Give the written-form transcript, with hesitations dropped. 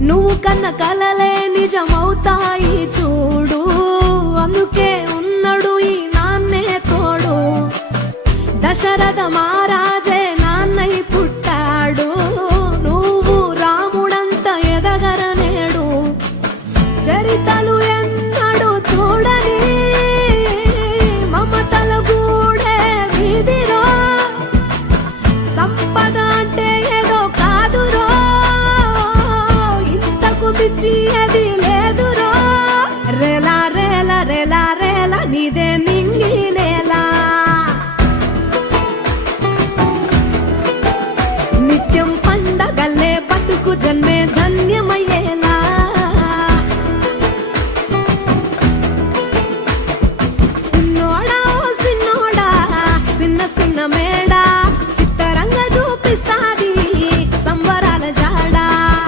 నువ్వు కన్న కలలే నిజమవుతాయి చూడు, అందుకే ఉన్నాడు ఈ నాన్నే తోడు. దశరథ మహారాజే నాన్నై పుట్టాడు, నువ్వు రాముడంత ఎదగరనేడు. చరితలు ఎన్నడు చూడని మమతల గూడే వీధిరో, సంపద అంటే ఏదో కాదురో, ఇంతకు మించి అది లేదురో. రేలా రేలా రేలా రేలా నీదే నింగి నేలా, నిత్యం పండగల్లే బతుకు జన్మే ధన్యమయ్యే.